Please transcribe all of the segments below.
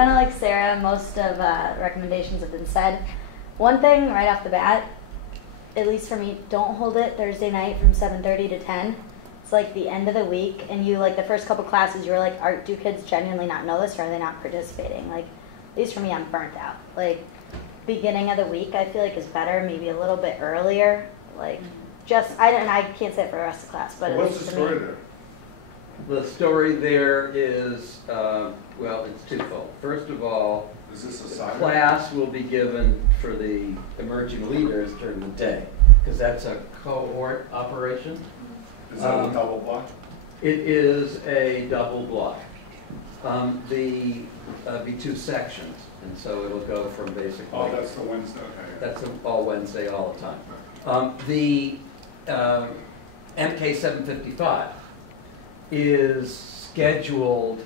kind of like Sarah. Most of recommendations have been said. One thing right off the bat, at least for me, don't hold it Thursday night from 7:30 to 10. It's like the end of the week, and you like the first couple classes, you were like, do kids genuinely not know this, or are they not participating? Like, at least for me, I'm burnt out. Like, beginning of the week, I feel like is better, maybe a little bit earlier. Like, I can't say it for the rest of the class, but what's the story there? The story there is, well, it's twofold. First of all, is this the class will be given for the emerging leaders during the day, because that's a cohort operation. Is that a double block? It is a double block. Be two sections, and so it'll go from basically. Oh, that's the Wednesday. Okay. That's all Wednesday, all the time. The MK 755 is scheduled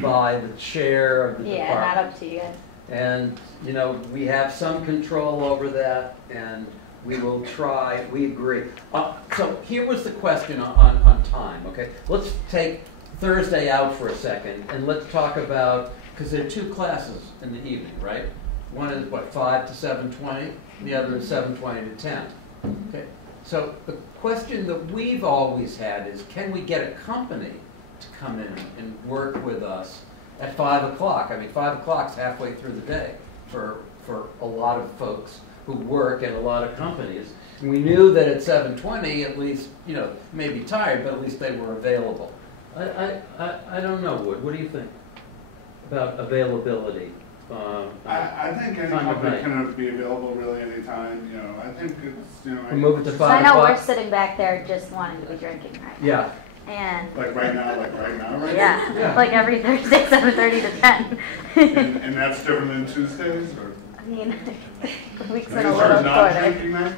by the chair of the department. Yeah, not up to you guys. And you know, we have some control over that, and we will try. We agree. So here was the question on time. Okay, let's take Thursday out for a second, and let's talk about, because there are two classes in the evening, right? One is what, 5 to 7:20, and the other is 7:20 to 10. Okay. So the question that we've always had is, can we get a company to come in and work with us at 5 o'clock? I mean, 5 o'clock's halfway through the day for a lot of folks who work at a lot of companies. And we knew that at 7:20, at least, you know, maybe tired, but at least they were available. I don't know, Wood. What do you think about availability? I think any company can be available really anytime. You know, I think it's, you know. We move it to 5 o'clock. So I know o'clock. we're sitting back there just wanting to be drinking, right? Yeah. And like right now, right? Yeah, like every Thursday, 7:30 to 10. and that's different than Tuesdays, or? I mean, the week's in a Is little there not shorter. drinking night?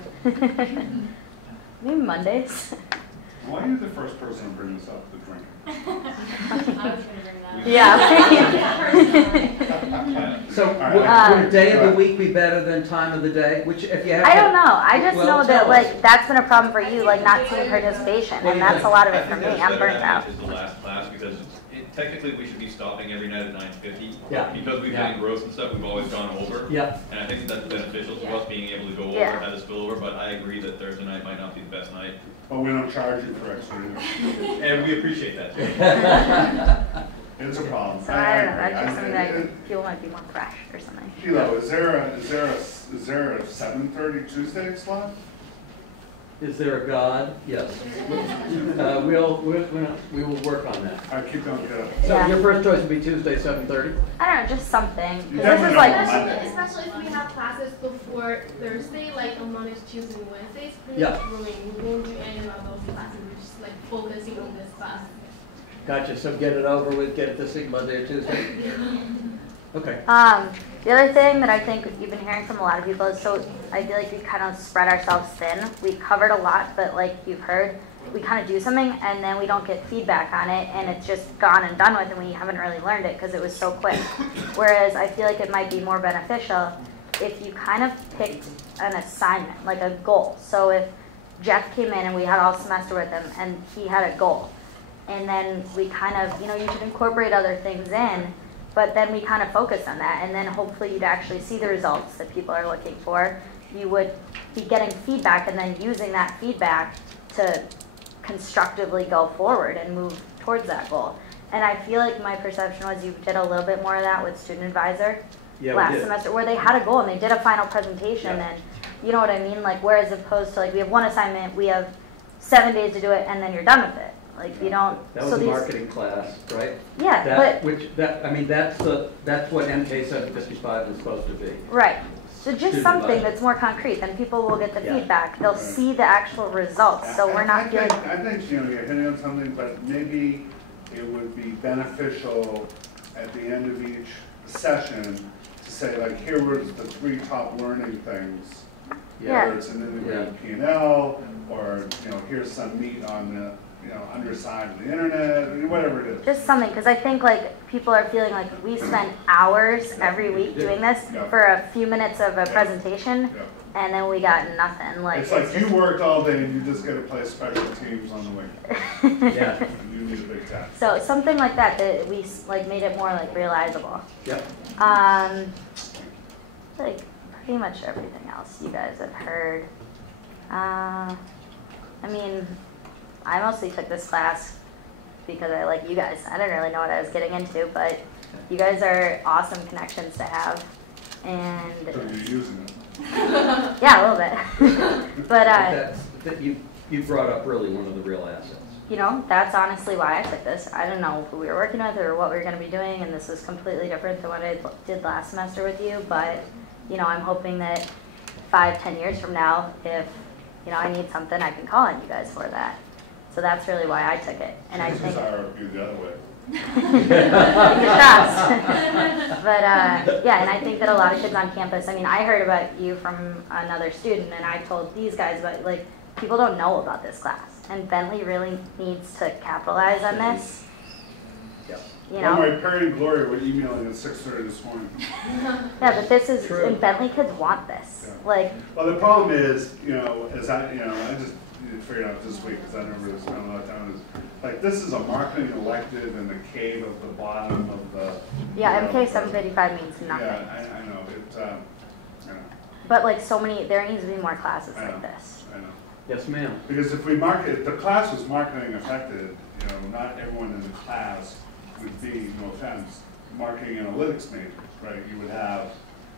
Maybe Mondays. Why are you the first person to bring this up, the drinking? I was going to bring that up. Yeah. So would day of the week be better than time of the day? Which, if you have, I don't know. I just know that like like that's been a problem for you, like not seeing participation, and that's a lot of it for me. I'm burnt out. Is the last class because technically we should be stopping every night at 9:50. Yeah. Because we've been engrossed and stuff, we've always gone over. Yeah. And I think that's beneficial to us being able to go over, have this spill over. But I agree that Thursday night might not be the best night. But we don't charge you for extra either. And we appreciate that too. It's a problem. So I don't know. That's just something that I feel might be more fresh or something. Kilo, is there a 7:30 Tuesday slot? Is there a God? Yes. We will work on that. I keep going. So your first choice would be Tuesday, 7:30. I don't know, just something. This is like, especially if we have classes before Thursday, like on Mondays, Tuesdays, and Wednesdays. We won't do any of those classes. We're just like focusing on this class. Gotcha. So get it over with. Get it this week, Monday or Tuesday. Okay. The other thing that I think you've been hearing from a lot of people is, so I feel like we kind of spread ourselves thin. We covered a lot, but like you've heard, we kind of do something and then we don't get feedback on it, and it's just gone and done with, and we haven't really learned it because it was so quick. Whereas I feel like it might be more beneficial if you kind of picked an assignment, like a goal. So if Jeff came in and we had all semester with him and he had a goal, and then we kind of, you know, you should incorporate other things in, but then we kind of focus on that, and then hopefully you'd actually see the results that people are looking for. You would be getting feedback and then using that feedback to constructively go forward and move towards that goal. And I feel like my perception was you did a little bit more of that with Student Advisor last semester, where they had a goal and they did a final presentation, and you know what I mean? Like, whereas opposed to like we have one assignment, we have 7 days to do it, and then you're done with it. Like you don't. That was a marketing class, right? Yeah, that's what MK 755 is supposed to be. Right. So just something that's more concrete, then people will get the feedback. They'll see the actual results. So we're not feeling. I think you know you're hitting on something, but maybe it would be beneficial at the end of each session to say like, here were the 3 top learning things. Whether it's an integrated P&L, or you know, here's some meat on the underside of the internet, whatever it is. Just something, because I think like people are feeling like we spend hours every week doing this for a few minutes of a presentation, and then we got nothing. Like it's like you worked all day and you just get to play special teams on the way. Yeah. need a big test. So something like that, that we like made it more like realizable. Yep. Like pretty much everything else you guys have heard. I mean, I mostly took this class because I like you guys. I didn't really know what I was getting into, but you guys are awesome connections to have. And So you're using it. yeah, a little bit. But You brought up really one of the real assets. you know, that's honestly why I took this. I didn't know who we were working with or what we were going to be doing, and this is completely different than what I did last semester with you. But you know, I'm hoping that 5-10 years from now, if you know I need something, I can call on you guys for that. So that's really why I took it. And I think the other way. Fingers crossed. But yeah, and I think that a lot of kids on campus, I mean, I heard about you from another student, and I told these guys about, like, people don't know about this class. And Bentley really needs to capitalize on this. Yep. You know? Don't worry, Perry and Gloria were emailing at 6:30 this morning. Yeah, but this is, True. and Bentley kids want this. Yeah. Like, Well, the problem is, you know, I just figured out this week because I never really spent a lot of time on this. Like, this is a marketing elective in the cave of the bottom of the. yeah, you know, MK 755 means nothing. Yeah, I know, I know, But like so many, there needs to be more classes I know. like this. I know. Yes, ma'am. Because if we if the class was marketing affected, you know, not everyone in the class would be, no offense, marketing analytics majors, right? You would have,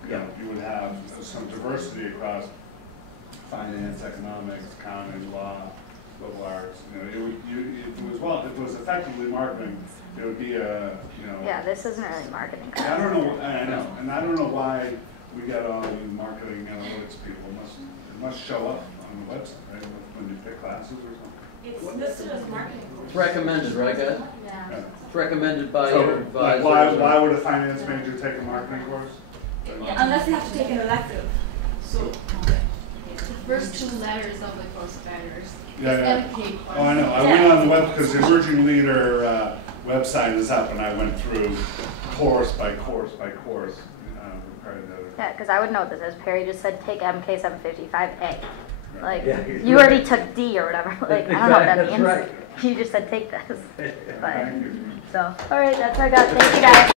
you would have some diversity across finance, economics, accounting, law, liberal arts. You know, if it was effectively marketing, it would be a, you know. Yeah, this isn't really marketing. I don't know, I know, and I don't know why we got all you marketing analytics people. It must show up on the website, right, when you pick classes or something. It's listed as marketing course. It's recommended, right, guys? Yeah. Yeah. It's recommended by So, your like, advisors. why would a finance major take a marketing course? Yeah, unless they have to take an elective. So, the first two letters of the course banners. Yeah, It's MK. Oh, I know, I went on the web, because the Emerging Leader website is up, and I went through course by course by course. Yeah, because I would know what this is. Perry just said take MK 755A. Like, Yeah, you already took D or whatever. Like, I don't know what that That's means. right. You just said take this. But, Thank you. so, all right, that's what I got. Thank you guys.